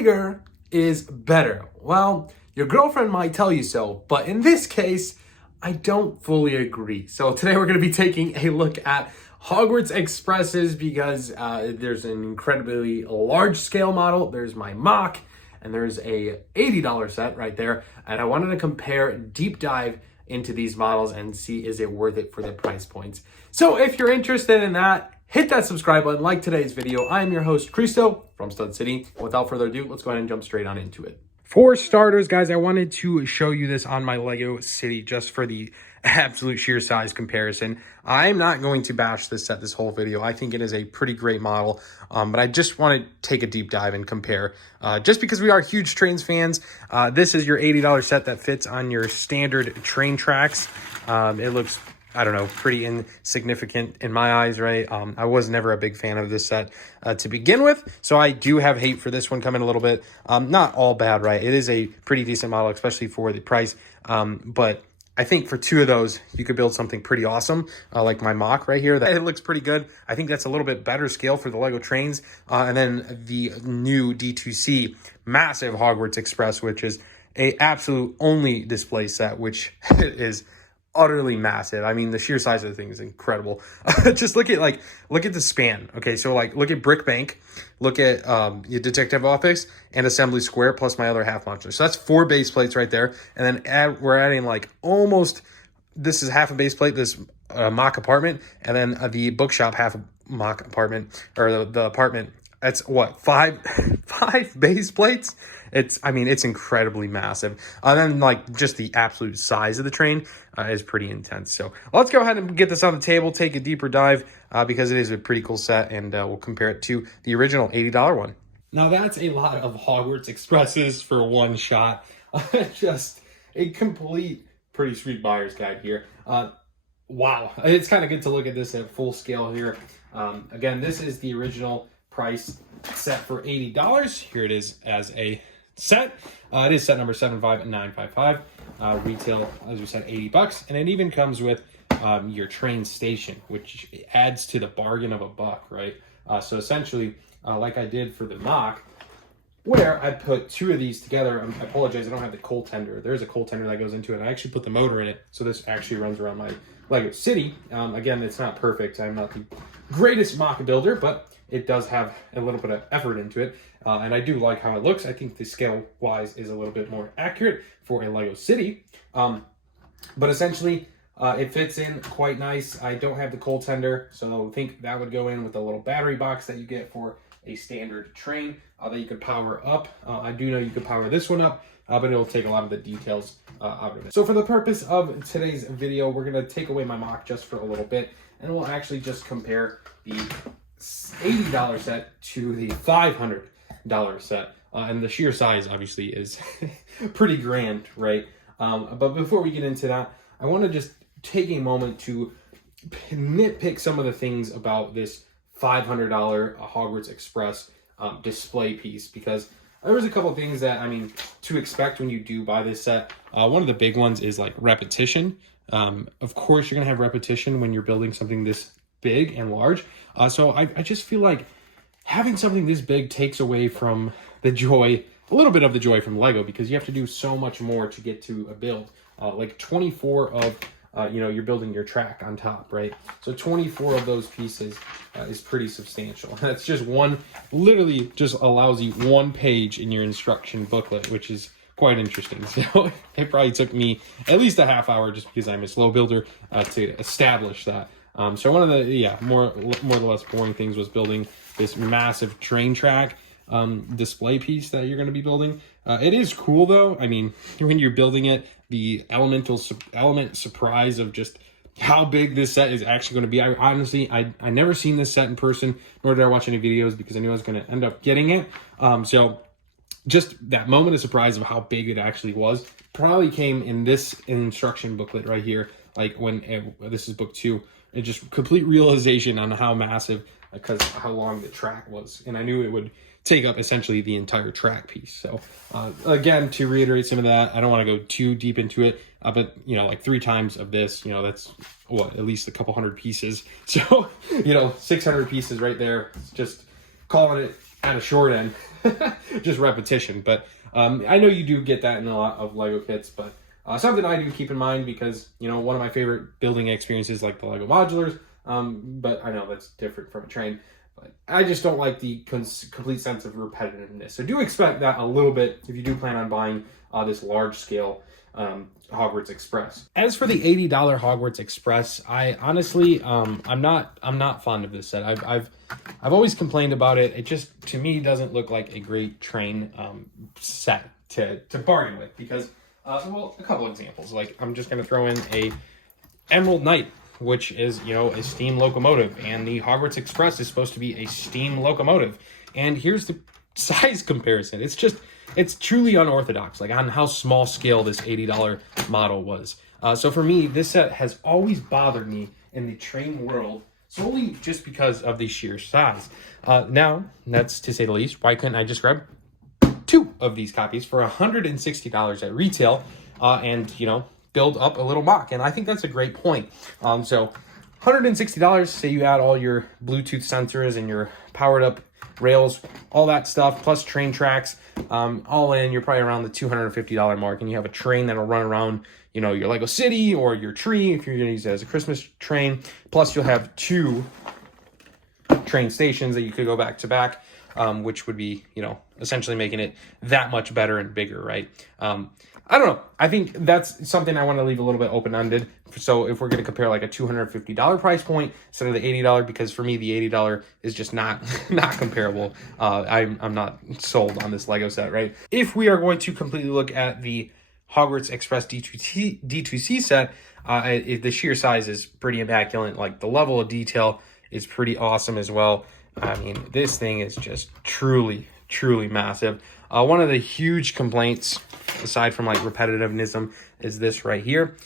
bigger is better. Well, your girlfriend might tell you so, but in this case, I don't fully agree. So today we're going to be taking a look at Hogwarts Expresses because there's an incredibly large scale model. There's my mock, and there's a $80 set right there. And I wanted to compare, deep dive into these models and see is it worth it for the price points. So if you're interested in that, hit that subscribe button, like today's video. I am your host, Cristo from Stud City. Without further ado, let's go ahead and jump straight on into it. For starters, guys, I wanted to show you this on my Lego City just for the absolute sheer size comparison. I'm not going to bash this set this whole video. I think it is a pretty great model, but I just want to take a deep dive and compare. Just because we are huge trains fans, this is your $80 set that fits on your standard train tracks. It looks, I don't know, pretty insignificant in my eyes, right? I was never a big fan of this set to begin with, so I do have hate for this one coming a little bit. Not all bad, right? It is a pretty decent model, especially for the price, but I think for two of those, you could build something pretty awesome, like my mock right here. That it looks pretty good. I think that's a little bit better scale for the Lego trains. And then the new D2C massive Hogwarts Express, which is a absolute only display set, which is utterly massive. I mean, the sheer size of the thing is incredible. Just look at the span. Okay, so look at Brick Bank, look at your Detective Office and Assembly Square plus my other half monster. So that's 4 base plates right there, and then we're adding this is half a base plate, this mock apartment, and then the bookshop half a mock apartment, or the apartment. That's what, five base plates. It's incredibly massive. And then just the absolute size of the train is pretty intense. So let's go ahead and get this on the table, take a deeper dive because it is a pretty cool set, and we'll compare it to the original $80 one. Now that's a lot of Hogwarts Expresses for one shot. Just a complete pretty sweet buyer's guide here. Wow, it's kind of good to look at this at full scale here. Again, this is the original price set for $80. Here it is as a set. It is set number 75955. Retail, as we said, $80, and it even comes with your train station, which adds to the bargain of a buck, right? So essentially, like I did for the mock, where I put 2 of these together. I apologize, I don't have the coal tender. There's a coal tender that goes into it. I actually put the motor in it, so this actually runs around my Lego City. Again, it's not perfect. I'm not the greatest mock builder, but it does have a little bit of effort into it. And I do like how it looks. I think the scale-wise is a little bit more accurate for a Lego City. But essentially, it fits in quite nice. I don't have the coal tender, so I think that would go in with a little battery box that you get for a standard train that you could power up. I do know you could power this one up, but it'll take a lot of the details out of it. So for the purpose of today's video, we're going to take away my mock just for a little bit, and we'll actually just compare the $80 set to the $500 set. And the sheer size obviously is pretty grand, right? But before we get into that, I want to just take a moment to nitpick some of the things about this $500 Hogwarts Express display piece, because there was a couple things that, to expect when you do buy this set. One of the big ones is repetition. Of course, you're going to have repetition when you're building something this big and large. So I just feel like having something this big takes away from the joy, a little bit of the joy from Lego, because you have to do so much more to get to a build. 24 of, you're building your track on top, right? So 24 of those pieces is pretty substantial. That's just one, literally just allows you 1 page in your instruction booklet, which is quite interesting. So it probably took me at least a half hour, just because I'm a slow builder, to establish that. So one of the, more or less boring things was building this massive train track display piece that you're going to be building. It is cool though. When you're building it, the element surprise of just how big this set is actually going to be. I never seen this set in person, nor did I watch any videos, because I knew I was going to end up getting it. So just that moment of surprise of how big it actually was probably came in this instruction booklet right here. This is book 2. It just complete realization on how massive, because how long the track was. And I knew it would take up essentially the entire track piece. So again, to reiterate some of that, I don't want to go too deep into it, but 3 times of this, that's at least a couple hundred pieces. So 600 pieces right there. It's just calling it at a short end, just repetition. But I know you do get that in a lot of Lego kits, but something I do keep in mind because, you know, one of my favorite building experiences like the Lego modulars, but I know that's different from a train. But I just don't like the complete sense of repetitiveness. So do expect that a little bit if you do plan on buying this large scale Hogwarts Express. As for the $80 Hogwarts Express, I honestly I'm not fond of this set. I've always complained about it. It just, to me, doesn't look like a great train set to bargain with because well, a couple examples. Like, I'm just gonna throw in a Emerald Knight, which is, you know, a steam locomotive, and the Hogwarts Express is supposed to be a steam locomotive. And here's the size comparison. It's truly unorthodox, like on how small scale this $80 model was. So for me, this set has always bothered me in the train world, solely just because of the sheer size. Now, that's to say the least. Why couldn't I just grab 2 of these copies for $160 at retail and, you know, build up a little mock? And I think that's a great point. So $160, say you add all your Bluetooth sensors and your powered up rails, all that stuff, plus train tracks, all in, you're probably around the $250 mark, and you have a train that'll run around, you know, your Lego City or your tree if you're going to use it as a Christmas train. Plus, you'll have 2 train stations that you could go back to back, which would be, you know, essentially making it that much better and bigger, right? I don't know. I think that's something I want to leave a little bit open-ended. So if we're going to compare like a $250 price point instead of the $80, because for me, the $80 is just not comparable. I'm not sold on this Lego set, right? If we are going to completely look at the Hogwarts Express D2C set, the sheer size is pretty immaculate. Like, the level of detail is pretty awesome as well. I mean, this thing is just truly massive. One of the huge complaints, aside from like repetitiveness, is this right here,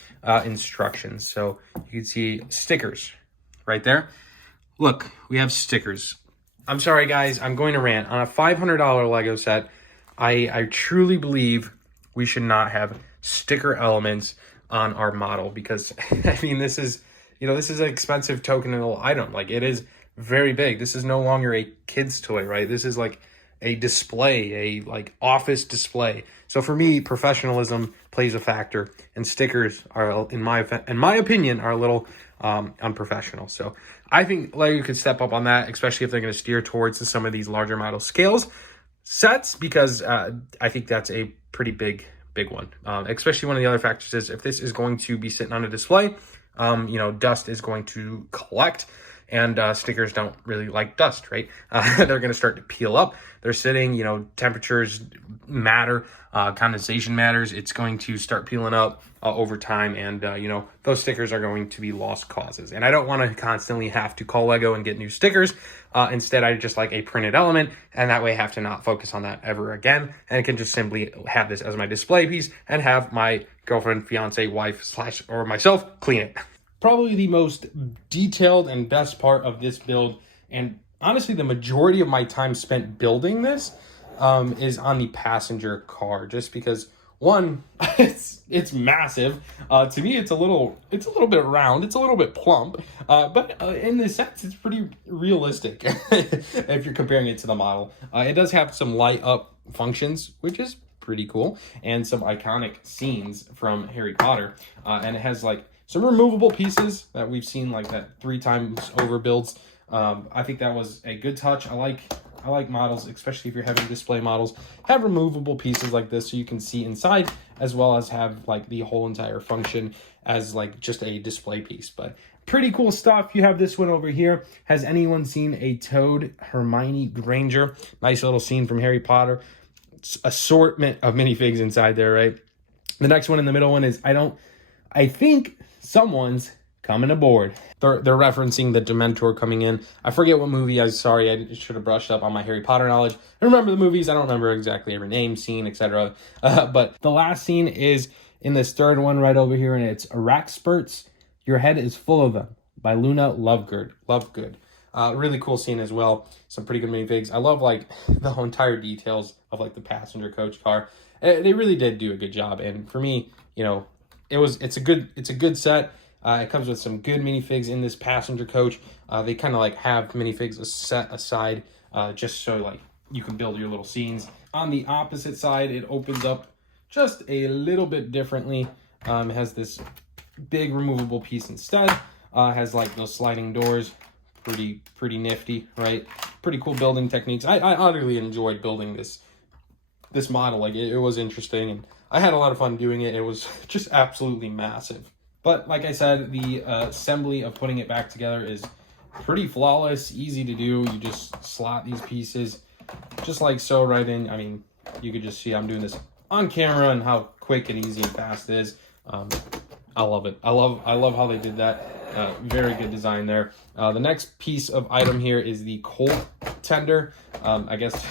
instructions. So you can see stickers right there. Look, we have stickers. I'm sorry, guys, I'm going to rant. On a $500 Lego set, I truly believe we should not have sticker elements on our model because, I mean, this is an expensive tokenable item. Like, it is very big. This is no longer a kid's toy, right? This is like a display, a like office display. So for me, professionalism plays a factor, and stickers are, in my opinion, are a little unprofessional. So I think Lego could step up on that, especially if they're going to steer towards some of these larger model scales sets, because I think that's a pretty big one. Especially one of the other factors is if this is going to be sitting on a display, you know, dust is going to collect. And stickers don't really like dust, right? They're going to start to peel up. They're sitting, you know, temperatures matter, condensation matters. It's going to start peeling up over time. And, you know, those stickers are going to be lost causes. And I don't want to constantly have to call Lego and get new stickers. Instead, I just like a printed element. And that way I have to not focus on that ever again. And I can just simply have this as my display piece and have my girlfriend, fiance, wife, / or myself clean it. Probably the most detailed and best part of this build, and honestly the majority of my time spent building this, is on the passenger car, just because, one, it's massive. To me, it's a little bit round, it's a little bit plump, but in this sense, it's pretty realistic if you're comparing it to the model. It does have some light up functions, which is pretty cool, and some iconic scenes from Harry Potter, and it has like some removable pieces that we've seen like that 3 times over builds. I think that was a good touch. I like models, especially if you're having display models, have removable pieces like this so you can see inside, as well as have like the whole entire function as like just a display piece. But pretty cool stuff. You have this one over here. Has anyone seen a Toad Hermione Granger? Nice little scene from Harry Potter. Assortment of minifigs inside there, right? The next one in the middle one is I think someone's coming aboard. They're referencing the Dementor coming in. I forget what movie. I should have brushed up on my Harry Potter knowledge. I remember the movies. I don't remember exactly every name, scene, etc. But the last scene is in this third one right over here, and it's Araxperts. Your head is full of them by Luna Lovegood. Really cool scene as well. Some pretty good minifigs. I love like the whole entire details of like the passenger coach car. They really did do a good job, and for me, you know, it's a good set. It comes with some good minifigs in this passenger coach. They kind of like have minifigs set aside just so like you can build your little scenes. On the opposite side, it opens up just a little bit differently. It has this big removable piece instead. Has like those sliding doors. Pretty nifty, right? Pretty cool building techniques. I utterly enjoyed building this model. Like it was interesting, and I had a lot of fun doing it. It was just absolutely massive. But like I said, the assembly of putting it back together is pretty flawless, easy to do. You just slot these pieces just like so right in. I mean, you could just see I'm doing this on camera and how quick and easy and fast it is. I love it. I love how they did that. Very good design there. The next piece of item here is the coal tender. I guess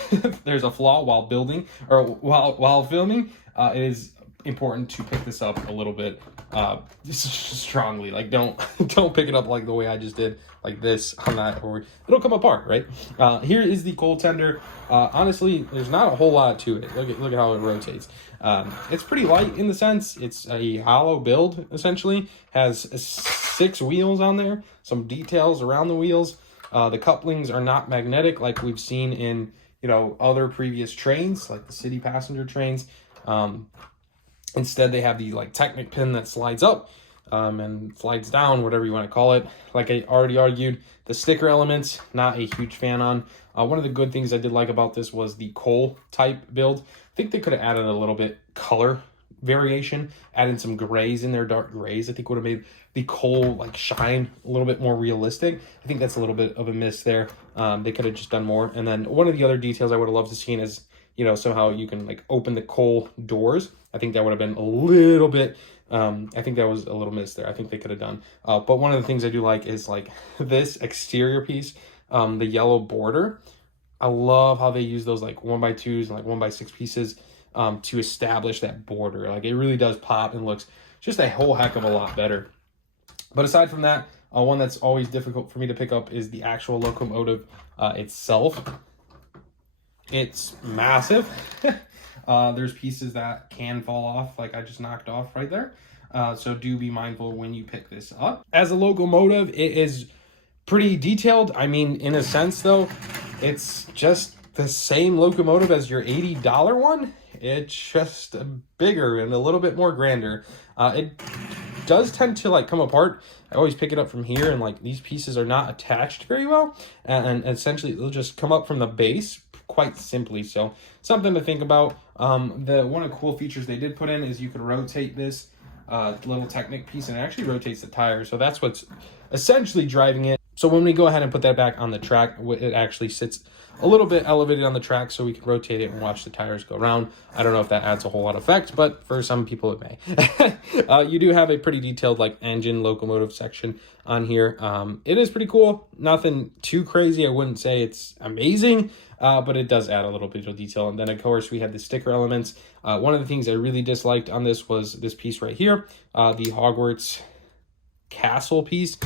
there's a flaw while building or while filming. It is important to pick this up a little bit strongly. Like don't pick it up like the way I just did, like this on that, or it'll come apart, right? Here is the coal tender. Honestly, there's not a whole lot to it. Look at how it rotates. It's pretty light in the sense it's a hollow build, essentially. Has 6 wheels on there, some details around the wheels. The couplings are not magnetic like we've seen in, you know, other previous trains, like the city passenger trains. Instead, they have the like Technic pin that slides up and slides down, whatever you want to call it. Like I already argued, the sticker elements, not a huge fan on. One of the good things I did like about this was the coal type build. I think they could have added a little bit color variation, added some grays in there, dark grays. I think would have made the coal like shine a little bit more realistic. I think that's a little bit of a miss there. They could have just done more. And then one of the other details I would have loved to see is, you know, somehow you can like open the coal doors. I think that would have been a little bit, I think that was a little miss there. I think they could have done. But one of the things I do like is like this exterior piece, the yellow border. I love how they use those like 1x2s and like 1x6 pieces to establish that border. Like it really does pop and looks just a whole heck of a lot better. But aside from that, one that's always difficult for me to pick up is the actual locomotive itself. It's massive. There's pieces that can fall off, like I just knocked off right there. So do be mindful when you pick this up. As a locomotive, it is pretty detailed. I mean, in a sense though, it's just the same locomotive as your $80 one. It's just bigger and a little bit more grander. It does tend to like come apart. I always pick it up from here, and like these pieces are not attached very well, and essentially they'll just come up from the base quite simply. So something to think about. One of the cool features they did put in is you could rotate this little Technic piece, and it actually rotates the tire. So that's what's essentially driving it. So when we go ahead and put that back on the track, it actually sits a little bit elevated on the track so we can rotate it and watch the tires go around. I don't know if that adds a whole lot of effect, but for some people it may. You do have a pretty detailed like engine locomotive section on here. It is pretty cool. Nothing too crazy. I wouldn't say it's amazing, but it does add a little bit of detail. And then of course we have the sticker elements. One of the things I really disliked on this was this piece right here, the Hogwarts Castle piece.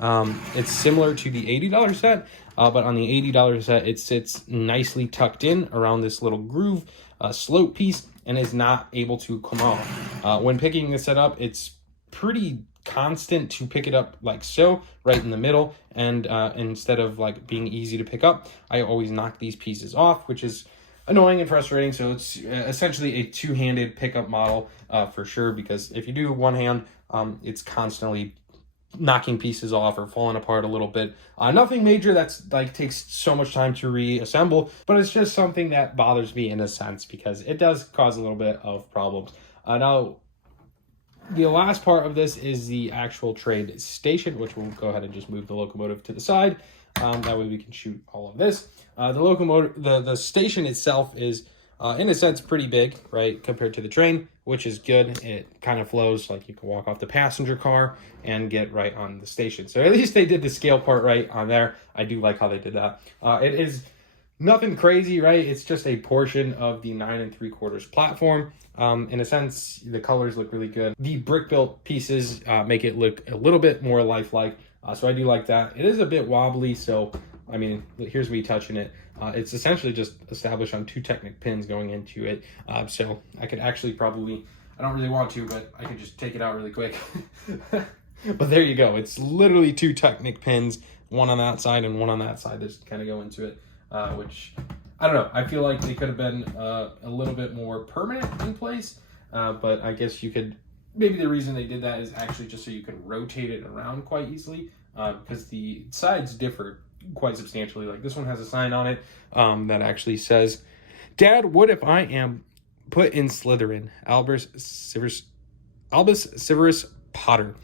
It's similar to the $80 set, but on the $80 set, it sits nicely tucked in around this little groove slope piece and is not able to come off. When picking this set up, it's pretty constant to pick it up like so, right in the middle, and instead of like being easy to pick up, I always knock these pieces off, which is annoying and frustrating. So it's essentially a two-handed pickup model for sure, because if you do one hand, it's constantly knocking pieces off or falling apart a little bit. Nothing major that's like takes so much time to reassemble, but it's just something that bothers me in a sense because it does cause a little bit of problems. Now, the last part of this is the actual trade station, which we'll go ahead and just move the locomotive to the side. That way we can shoot all of this. The locomotive, the station itself is in a sense pretty big, right, compared to the train, which is good. It kind of flows like you can walk off the passenger car and get right on the station. So at least they did the scale part right on there. I do like how they did that. It is nothing crazy, right? It's just a portion of the 9 3/4 platform. In a sense, the colors look really good. The brick built pieces make it look a little bit more lifelike. So I do like that. It is a bit wobbly, so I mean, here's me touching it. It's essentially just established on 2 Technic pins going into it. So I could actually probably, I don't really want to, but I could just take it out really quick. But there you go. It's literally 2 Technic pins, one on that side and one on that side that just kind of go into it. which I don't know. I feel like they could have been a little bit more permanent in place, but I guess you could. Maybe the reason they did that is actually just so you could rotate it around quite easily, because the sides differ quite substantially. Like this one has a sign on it that actually says, "Dad, what if I am put in Slytherin? Albus Severus Potter."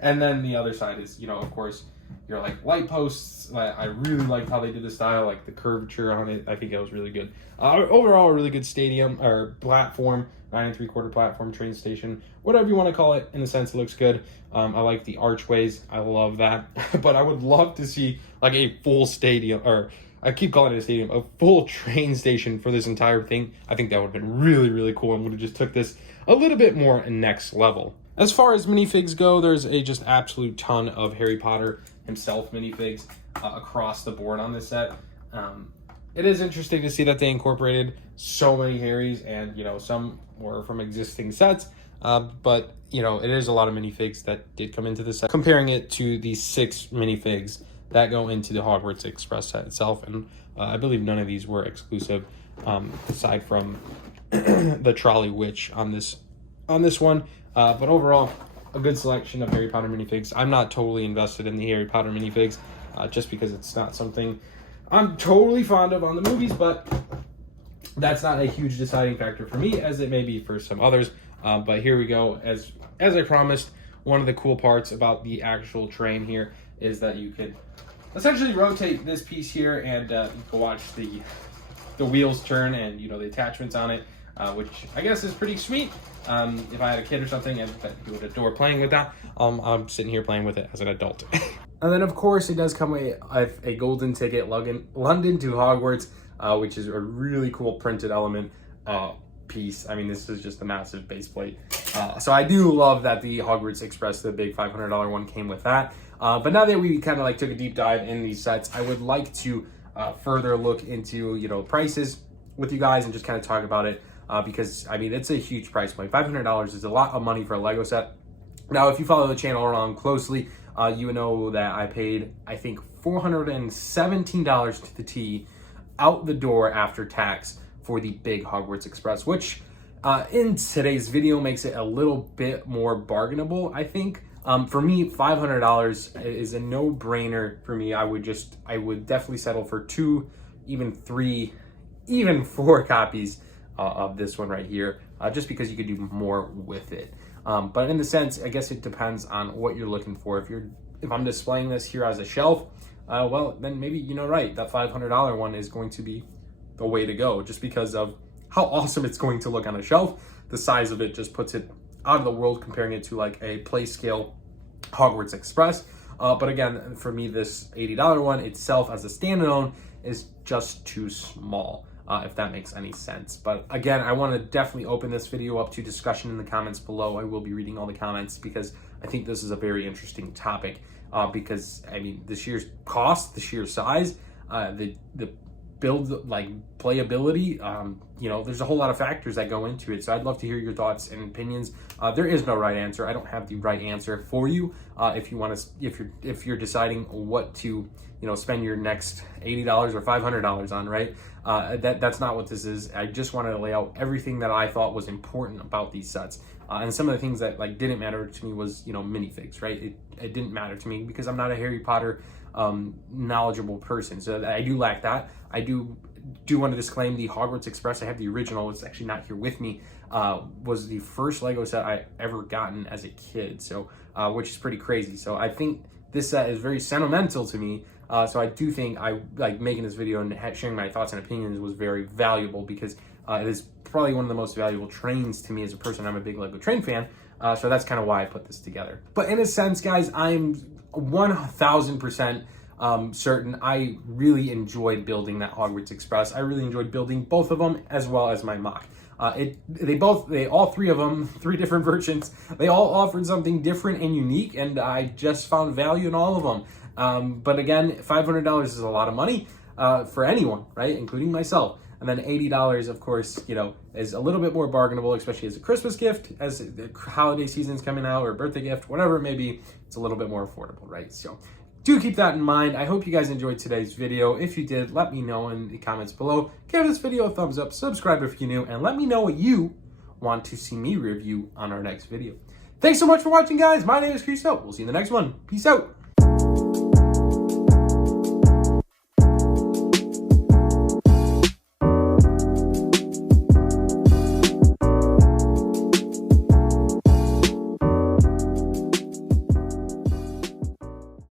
And then the other side is, of course, your like light posts. I really liked how they did the style, like the curvature on it. I think that was really good. Overall, a really good stadium or platform, 9 3/4 platform, train station, whatever you want to call it. In a sense, it looks good. I like the archways. I love that. But I would love to see like a full stadium, or I keep calling it a stadium, a full train station for this entire thing. I think that would have been really, really cool and would have just took this a little bit more next level. As far as minifigs go, there's a just absolute ton of Harry Potter himself minifigs across the board on this set. It is interesting to see that they incorporated so many Harrys, and some were from existing sets, but it is a lot of minifigs that did come into the set. Comparing it to the 6 minifigs that go into the Hogwarts Express set itself, and I believe none of these were exclusive, aside from the Trolley Witch on this one. But overall, a good selection of Harry Potter minifigs. I'm not totally invested in the Harry Potter minifigs, just because it's not something I'm totally fond of on the movies, but that's not a huge deciding factor for me, as it may be for some others. But here we go. As I promised, one of the cool parts about the actual train here is that you could essentially rotate this piece here, and you can watch the wheels turn and the attachments on it, which I guess is pretty sweet. If I had a kid or something, and he would adore playing with that. I'm sitting here playing with it as an adult. And then, of course, it does come with a golden ticket, London to Hogwarts, which is a really cool printed element piece. I mean, this is just a massive base plate. So I do love that the Hogwarts Express, the big $500 one, came with that. But now that we kind of like took a deep dive in these sets, I would like to further look into, prices with you guys and just kind of talk about it. Because, I mean, it's a huge price point. $500 is a lot of money for a Lego set. Now, if you follow the channel around closely, you know that I paid, I think, $417 to the T out the door after tax for the big Hogwarts Express, which in today's video makes it a little bit more bargainable, I think. For me, $500 is a no-brainer for me. I would definitely settle for 2, even 3, even 4 copies of this one right here, just because you could do more with it. But in the sense, I guess it depends on what you're looking for. If I'm displaying this here as a shelf, well, then maybe, right, that $500 one is going to be the way to go, just because of how awesome it's going to look on a shelf. The size of it just puts it out of the world, comparing it to like a play scale Hogwarts Express. But again, for me, this $80 one itself as a standalone is just too small. If that makes any sense. But again, I want to definitely open this video up to discussion in the comments below. I will be reading all the comments because I think this is a very interesting topic, because I mean, the sheer cost, the sheer size, the build, like playability, there's a whole lot of factors that go into it. So I'd love to hear your thoughts and opinions. There is no right answer. I don't have the right answer for you. If you're deciding what to spend your next $80 or $500 on, right? That's not what this is. I just wanted to lay out everything that I thought was important about these sets. And some of the things that didn't matter to me was, minifigs, right? It didn't matter to me because I'm not a Harry Potter knowledgeable person. So I do lack that. I do want to disclaim the Hogwarts Express. I have the original. It's actually not here with me. Was the first Lego set I ever gotten as a kid. So, which is pretty crazy. So I think this set is very sentimental to me. So I do think making this video and sharing my thoughts and opinions was very valuable, because it is probably one of the most valuable trains to me as a person. I'm a big Lego train fan. So that's kind of why I put this together. But in a sense, guys, I'm 1000% certain I really enjoyed building that Hogwarts Express. I really enjoyed building both of them, as well as my mock. All 3 of them, 3 different versions, they all offered something different and unique, and I just found value in all of them. But again, $500 is a lot of money for anyone, right? Including myself. And then $80, of course, is a little bit more bargainable, especially as a Christmas gift, as the holiday season's coming out, or birthday gift, whatever it may be. It's a little bit more affordable, right? So do keep that in mind. I hope you guys enjoyed today's video. If you did, let me know in the comments below. Give this video a thumbs up, subscribe if you're new, and let me know what you want to see me review on our next video. Thanks so much for watching, guys. My name is Cristo. We'll see you in the next one. Peace out.